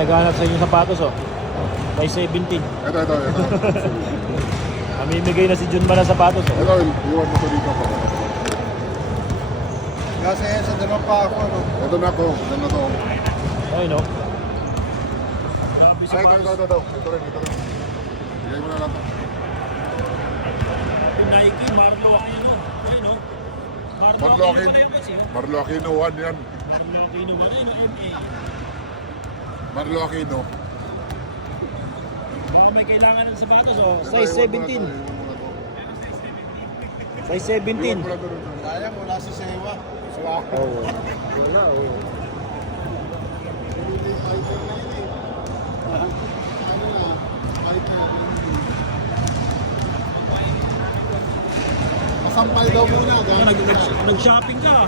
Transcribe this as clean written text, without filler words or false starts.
naghanap sa inyo sapatos oh. Size 17. Ito. Mamimigay na si Junmar ng sapatos oh. Ito, iwan mo ito dito po. Kasi sa dalawa pa ako, no? Ito na to. Ay no. Ito. Ito rin. Bigay mo na lang to. Nike, Marlo Aquino. Ay no. Marlo Aquino 1 yan. Aquino ba? Ay no, MA. Marlo Aquino. Baka may kailangan ng sapatos oh. Size 17. Size 17. Sayang, wala si Sewa. Oh. Wala, oh. Pasampal daw muna. Nag-shopping ka.